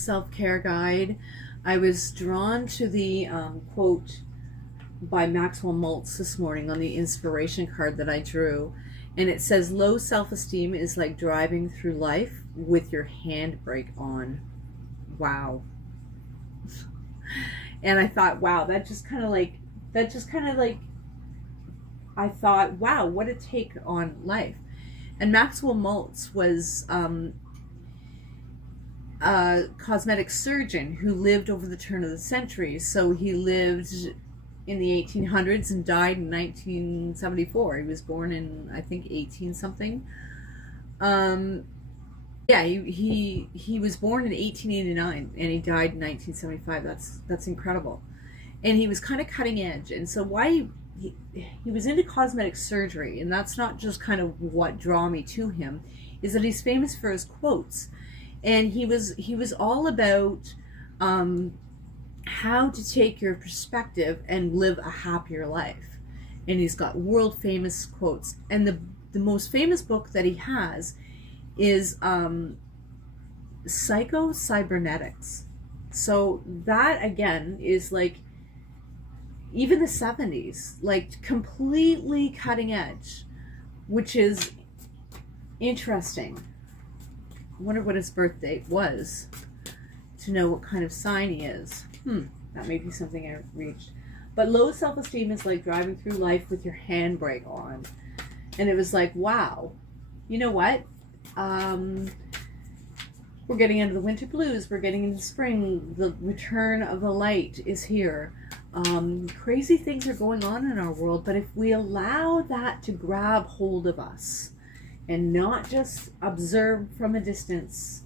self-care guide, I was drawn to the quote by Maxwell Maltz this morning on the inspiration card that I drew. And it says, low self-esteem is like driving through life with your handbrake on. Wow. And I thought, wow, I thought, wow, what a take on life. And Maxwell Maltz was a cosmetic surgeon who lived over the turn of the century. So he lived in the 1800s and died in 1974. He was born in, I think, 18 something. Yeah, he was born in 1889 and he died in 1975. That's incredible. And he was kind of cutting edge. And so why he was into cosmetic surgery, and that's not just kind of what drew me to him, is that he's famous for his quotes. And he was all about how to take your perspective and live a happier life. And he's got world famous quotes. And the most famous book that he has is Psycho-Cybernetics. So that again is like even the 70s, like completely cutting edge, which is interesting. I wonder what his birth date was to know what kind of sign he is. That may be something I reached. But low self-esteem is like driving through life with your handbrake on. And it was like, wow, you know what? We're getting into the winter blues. We're getting into spring. The return of the light is here. Crazy things are going on in our world, but if we allow that to grab hold of us and not just observe from a distance,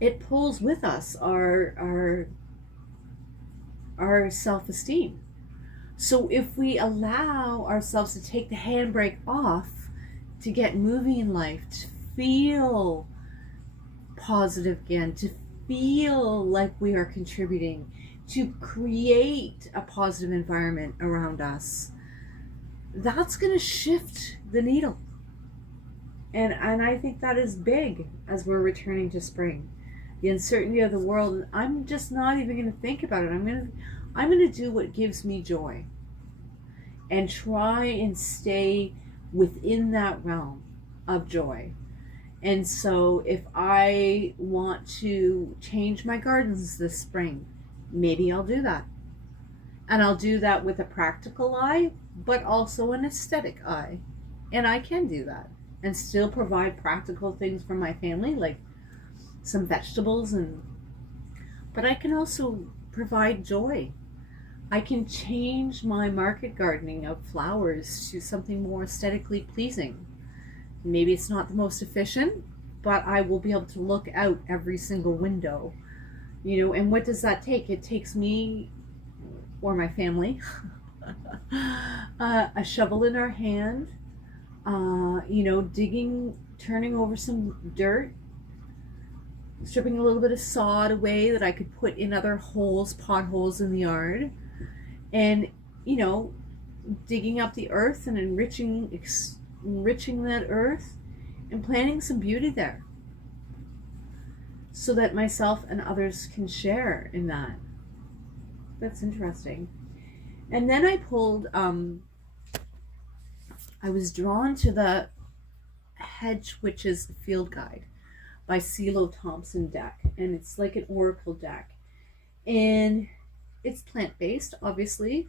it pulls with us our self-esteem. So if we allow ourselves to take the handbrake off, to get moving in life, to feel positive again, to feel like we are contributing, to create a positive environment around us, that's going to shift the needle. And I think that is big as we're returning to spring. The uncertainty of the world, I'm just not even going to think about it. I'm going to do what gives me joy and try and stay within that realm of joy. And so if I want to change my gardens this spring, maybe I'll do that. And I'll do that with a practical eye, but also an aesthetic eye. And I can do that and still provide practical things for my family, like some vegetables, but I can also provide joy. I can change my market gardening of flowers to something more aesthetically pleasing. Maybe it's not the most efficient, but I will be able to look out every single window, and what does that take? It takes me or my family a shovel in our hand, digging, turning over some dirt, stripping a little bit of sod away that I could put in other potholes in the yard, and digging up the earth and enriching that earth and planting some beauty there so that myself and others can share in that. That's interesting. And then I pulled I was drawn to the Hedgewitch's Field Guide by Siolo Thompson deck, and it's like an oracle deck, and it's plant-based, obviously,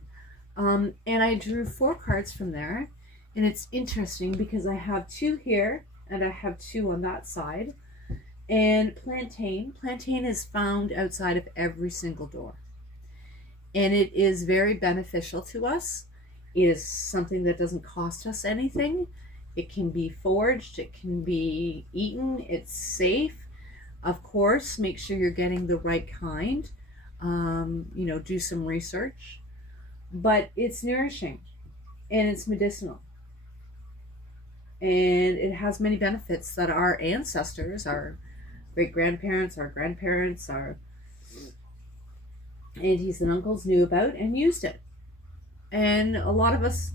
and I drew 4 cards from there. And it's interesting because I have 2 here and I have 2 on that side. And plantain is found outside of every single door, and it is very beneficial to us. It is something that doesn't cost us anything. It can be foraged, it can be eaten, it's safe. Of course, make sure you're getting the right kind. Do some research. But it's nourishing and it's medicinal. And it has many benefits that our ancestors, our great-grandparents, our grandparents, our aunties and uncles knew about and used it. And a lot of us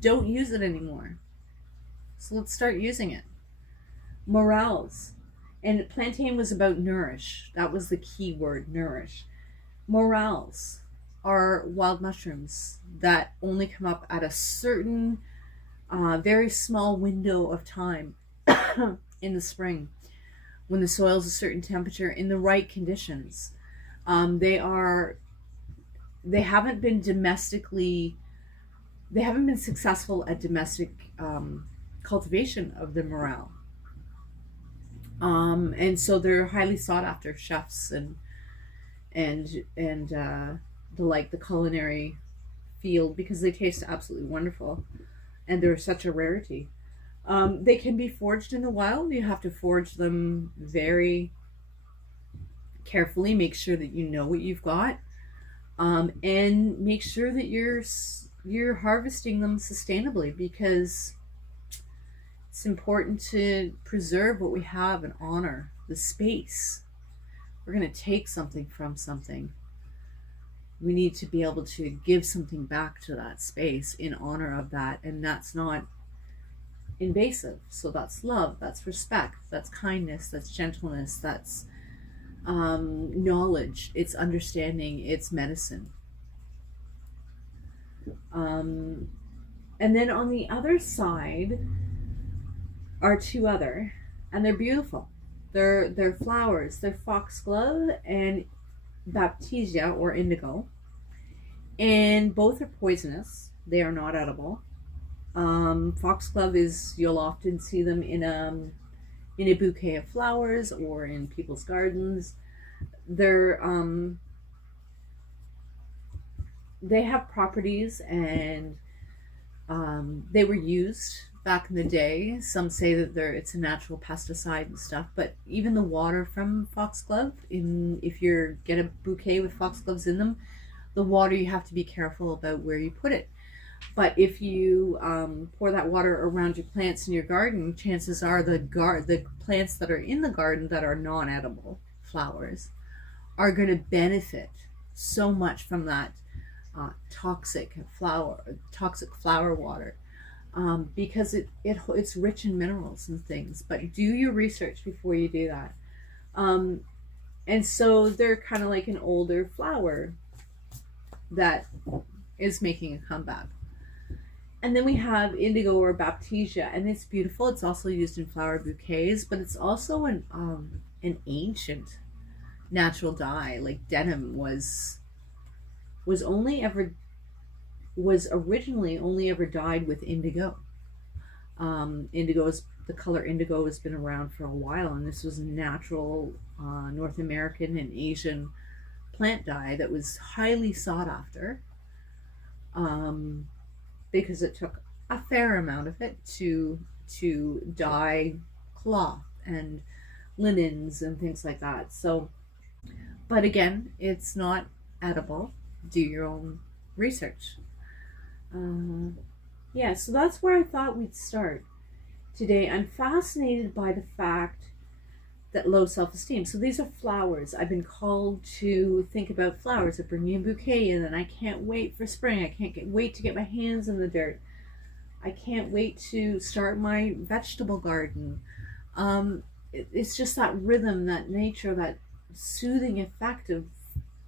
don't use it anymore. So let's start using it. Morels. And plantain was about nourish. That was the key word, nourish. Morels are wild mushrooms that only come up at a certain very small window of time in the spring when the soil's a certain temperature in the right conditions. They haven't been successful at domestic cultivation of the morel. And so they're highly sought after chefs and the culinary field because they taste absolutely wonderful and they're such a rarity. They can be foraged in the wild. You have to forage them very carefully. Make sure that you know what you've got, and make sure that you're harvesting them sustainably, because it's important to preserve what we have and honor the space. We're going to take something from something. We need to be able to give something back to that space in honor of that, and that's not invasive. So that's love, that's respect, that's kindness, that's gentleness, that's knowledge, it's understanding, it's medicine. And then on the other side are two other, and they're beautiful. They're flowers. They're foxglove and baptisia or indigo, and both are poisonous. They are not edible. Foxglove is, you'll often see them in a bouquet of flowers or in people's gardens. They have properties, and they were used back in the day. Some say that it's a natural pesticide and stuff, but even the water from foxglove, if you get a bouquet with foxgloves in them, the water, you have to be careful about where you put it. But if you pour that water around your plants in your garden, chances are the plants that are in the garden that are non-edible flowers are going to benefit so much from that toxic flower water, because it's rich in minerals and things. But do your research before you do that. And so they're kind of like an older flower that is making a comeback. And then we have indigo or baptisia, and it's beautiful. It's also used in flower bouquets, but it's also an ancient natural dye. Like denim was originally only ever dyed with indigo. The color indigo has been around for a while, and this was a natural North American and Asian plant dye that was highly sought after, because it took a fair amount of it to dye cloth and linens and things like that. So, but again, it's not edible. Do your own research. Yeah, so that's where I thought we'd start today. I'm fascinated by the fact that low self-esteem. So these are flowers. I've been called to think about flowers, to bring me a bouquet in, and I can't wait for spring. I can't wait to get my hands in the dirt. I can't wait to start my vegetable garden. It's just that rhythm, that nature, that soothing effect of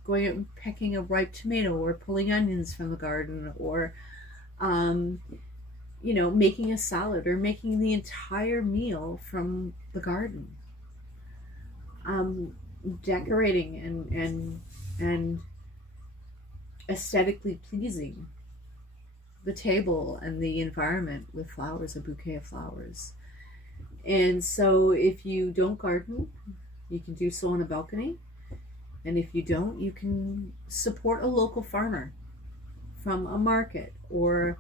going out and pecking a ripe tomato or pulling onions from the garden, or making a salad or making the entire meal from the garden. Decorating and aesthetically pleasing the table and the environment with flowers, a bouquet of flowers. And so if you don't garden, you can do so on a balcony. And if you don't, you can support a local farmer from a market, or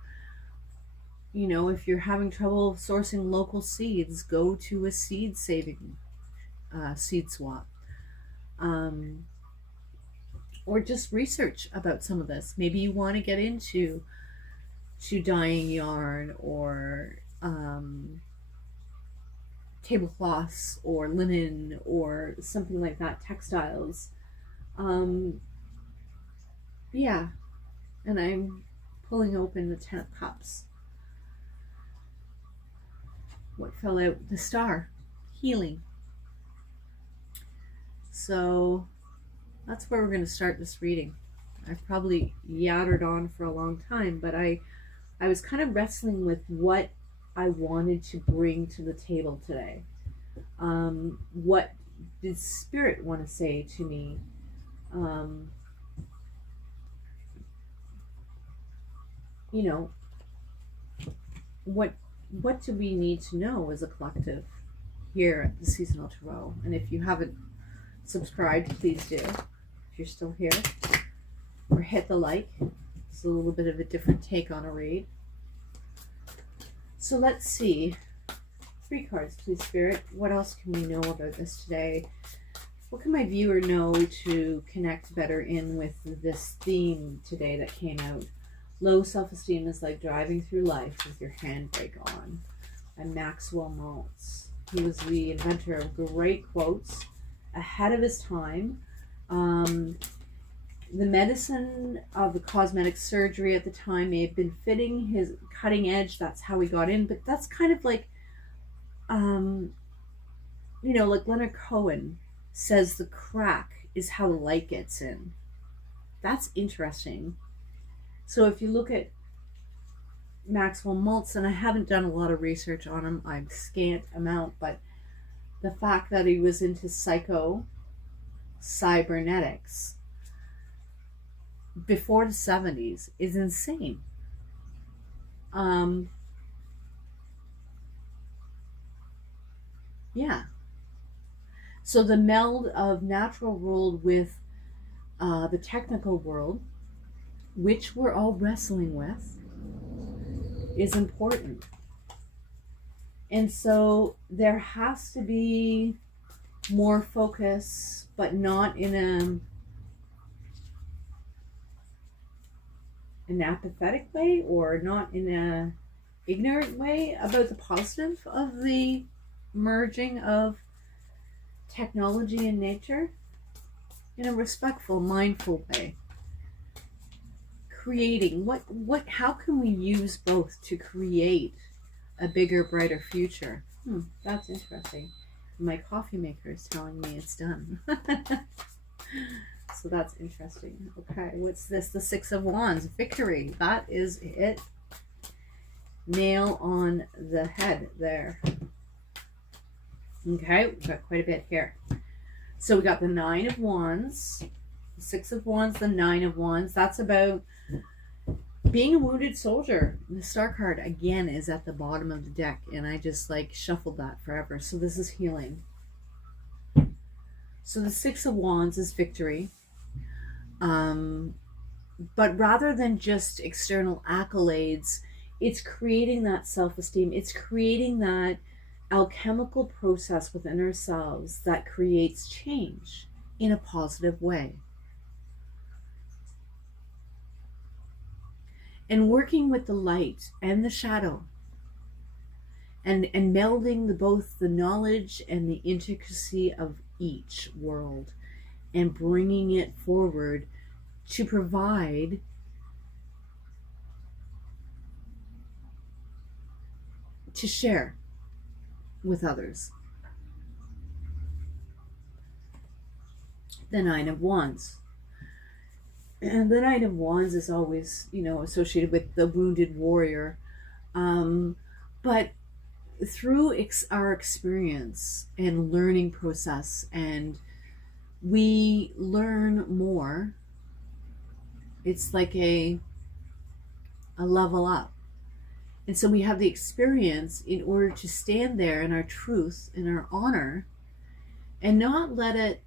if you're having trouble sourcing local seeds, go to a seed swap, or just research about some of this. Maybe you want to get into dyeing yarn, or tablecloths or linen or something like that, textiles. Yeah, and I'm pulling open the 10 of Cups. What fell out? The Star. healing. So that's where we're going to start this reading. I've probably yattered on for a long time, but I was kind of wrestling with what I wanted to bring to the table today. What did Spirit want to say to me? You know, what do we need to know as a collective here at the Seasonal Tarot? And if you haven't subscribed, please do. If you're still here, or hit the like. It's a little bit of a different take on a read. So let's see. 3 cards, please, Spirit. What else can we know about this today? What can my viewer know to connect better in with this theme today that came out? Low self-esteem is like driving through life with your handbrake on. By Maxwell Maltz. He was the inventor of great quotes, ahead of his time. The medicine of the cosmetic surgery at the time may have been fitting his cutting edge. That's how he got in. But that's kind of like, like Leonard Cohen says, the crack is how the light gets in. That's interesting. So if you look at Maxwell Maltz, and I haven't done a lot of research on him, I'm scant amount, but the fact that he was into cybernetics before the 70s is insane. Yeah. So the meld of natural world with the technical world, which we're all wrestling with, is important. And so there has to be more focus, but not in an apathetic way, or not in a ignorant way, about the positive of the merging of technology and nature, in a respectful, mindful way. Creating how can we use both to create a bigger, brighter future? That's interesting. My coffee maker is telling me it's done. So that's interesting. Okay, what's this? The 6 of Wands, victory. That is it. Nail on the head there. Okay, we've got quite a bit here. So we got the 9 of Wands, the 6 of Wands, the 9 of Wands. That's about being a wounded soldier. The Star card again is at the bottom of the deck, and I just shuffled that forever. So this is healing. So the 6 of Wands is victory. But rather than just external accolades, it's creating that self-esteem. It's creating that alchemical process within ourselves that creates change in a positive way. And working with the light and the shadow, and melding both the knowledge and the intricacy of each world, and bringing it forward to provide to share with others. The 9 of Wands. And the 9 of Wands is always, associated with the wounded warrior. But through our experience and learning process, and we learn more, it's like a level up. And so we have the experience in order to stand there in our truth, in our honor, and not let it,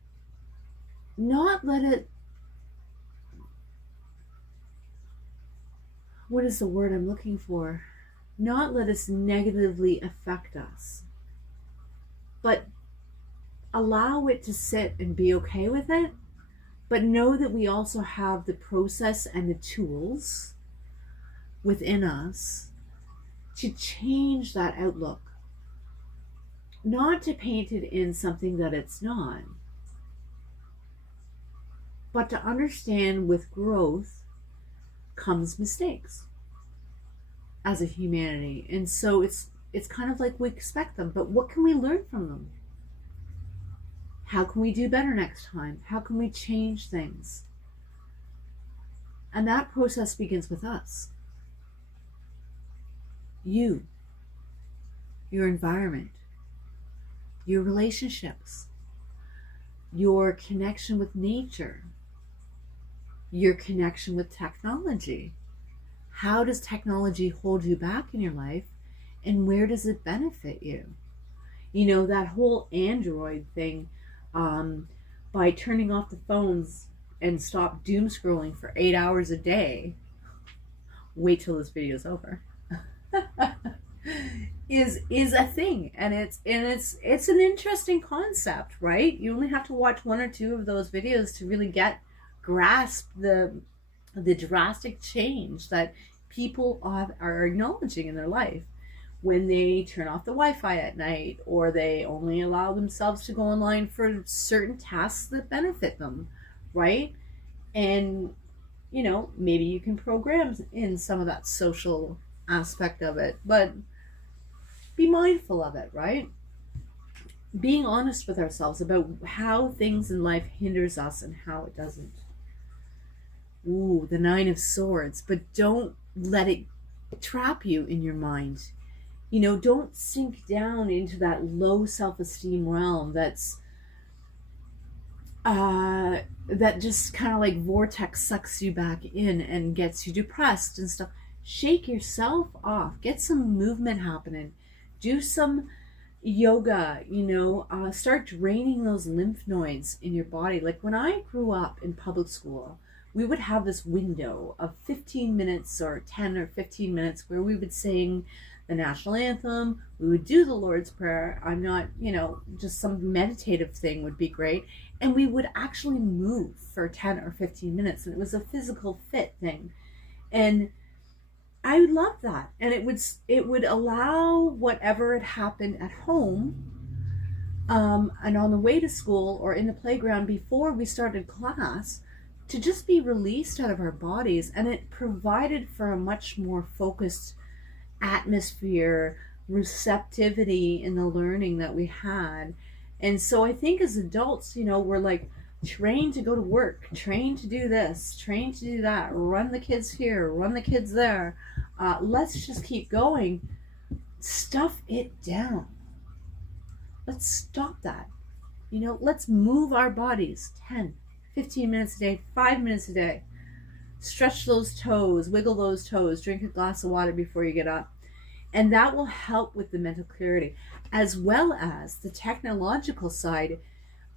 what is the word I'm looking for? Not let us negatively affect us, but allow it to sit and be okay with it, but know that we also have the process and the tools within us to change that outlook, not to paint it in something that it's not, but to understand with growth comes mistakes as a humanity. And so it's kind of like we expect them, but what can we learn from them? How can we do better next time? How can we change things? And that process begins with us. You, your environment, your relationships, your connection with nature, your connection with technology. How does technology hold you back in your life, and where does it benefit you? You know, that whole Android thing, by turning off the phones and stop doom scrolling for 8 hours a day, wait till this video's over, is a thing. And it's an interesting concept, right? You only have to watch one or two of those videos to really grasp the drastic change that people are acknowledging in their life when they turn off the Wi-Fi at night, or they only allow themselves to go online for certain tasks that benefit them, right? And, you know, maybe you can program in some of that social aspect of it, but be mindful of it, right? Being honest with ourselves about how things in life hinders us and how it doesn't. Ooh, the Nine of Swords, but don't let it trap you in your mind. You know, don't sink down into that low self-esteem realm that's that just kind of like vortex sucks you back in and gets you depressed and stuff. Shake yourself off. Get some movement happening. Do some yoga, you know, start draining those lymph nodes in your body. Like when I grew up in public school, we would have this window of 15 minutes or 10 or 15 minutes where we would sing the national anthem, we would do the Lord's Prayer. I'm not, you know, just some meditative thing would be great. And we would actually move for 10 or 15 minutes. And it was a physical fit thing. And I love that. And it would allow whatever had happened at home, and on the way to school or in the playground before we started class, to just be released out of our bodies. And it provided for a much more focused atmosphere, receptivity in the learning that we had. And so I think as adults, you know, we're like trained to go to work, trained to do this, trained to do that, run the kids here, run the kids there. Let's just keep going. Stuff it down. Let's stop that. You know, let's move our bodies 10, 15 minutes a day, 5 minutes a day. Stretch those toes, wiggle those toes, drink a glass of water before you get up. And that will help with the mental clarity, as well as the technological side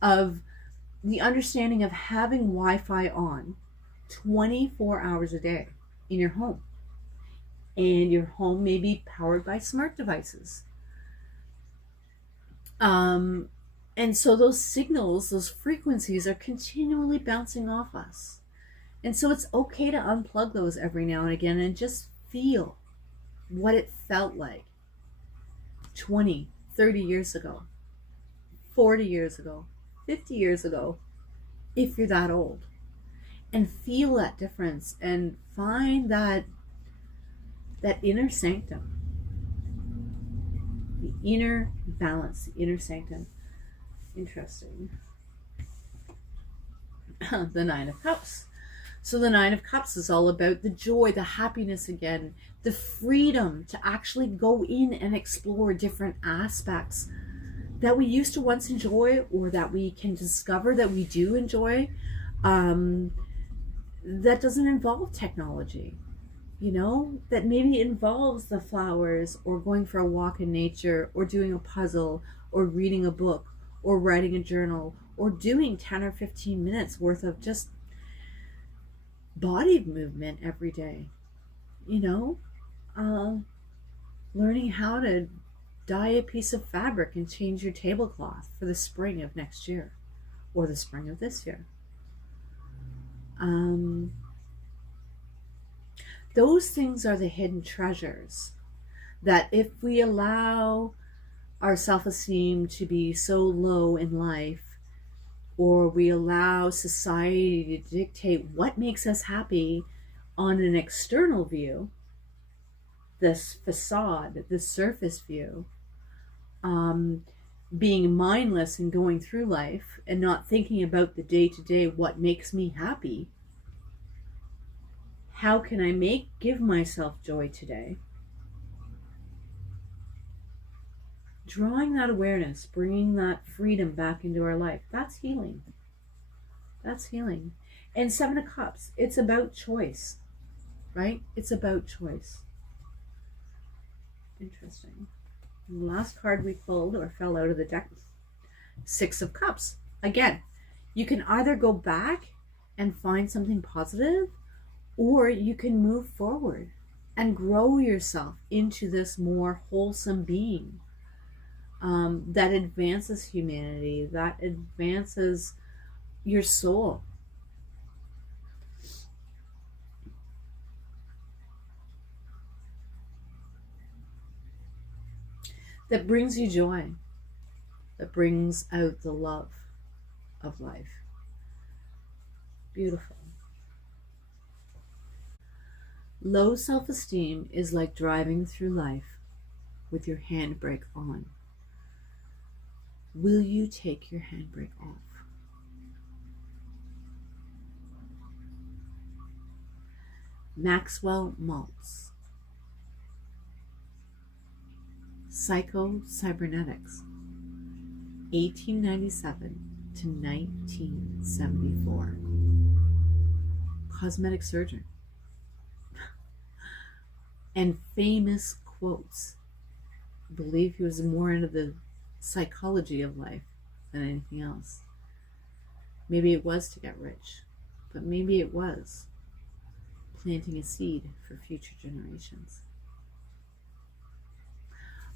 of the understanding of having Wi-Fi on 24 hours a day in your home. And your home may be powered by smart devices. And so those signals, those frequencies are continually bouncing off us. And so it's okay to unplug those every now and again and just feel what it felt like 20, 30 years ago, 40 years ago, 50 years ago, if you're that old. And feel that difference and find that inner sanctum, the inner balance, the inner sanctum. Interesting. The Nine of Cups. So the Nine of Cups is all about the joy, the happiness again, the freedom to actually go in and explore different aspects that we used to once enjoy, or that we can discover that we do enjoy, that doesn't involve technology, you know, that maybe involves the flowers, or going for a walk in nature, or doing a puzzle, or reading a book, or writing a journal, or doing 10 or 15 minutes worth of just body movement every day, you know, learning how to dye a piece of fabric and change your tablecloth for the spring of next year or the spring of this year. Those things are the hidden treasures that, if we allow our self-esteem to be so low in life, or we allow society to dictate what makes us happy on an external view, this facade, this surface view, being mindless and going through life and not thinking about the day-to-day, what makes me happy. How can I give myself joy today? Drawing that awareness, bringing that freedom back into our life, that's healing. That's healing. And Seven of Cups, it's about choice, right? It's about choice. Interesting. The last card we pulled or fell out of the deck, Six of Cups. Again, you can either go back and find something positive, or you can move forward and grow yourself into this more wholesome being that advances humanity, that advances your soul. That brings you joy, that brings out the love of life. Beautiful. Low self-esteem is like driving through life with your handbrake on. Will you take your handbrake off? Maxwell Maltz. Psycho-Cybernetics, 1897 to 1974. Cosmetic surgeon. And famous quotes. I believe he was more into the psychology of life than anything else. Maybe it was to get rich, but maybe it was planting a seed for future generations.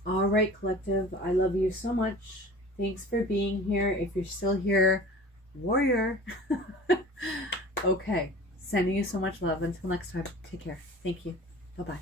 All right, collective, I love you so much. Thanks for being here. If you're still here, warrior. Okay, sending you so much love. Until next time, take care. Thank you. Bye-bye.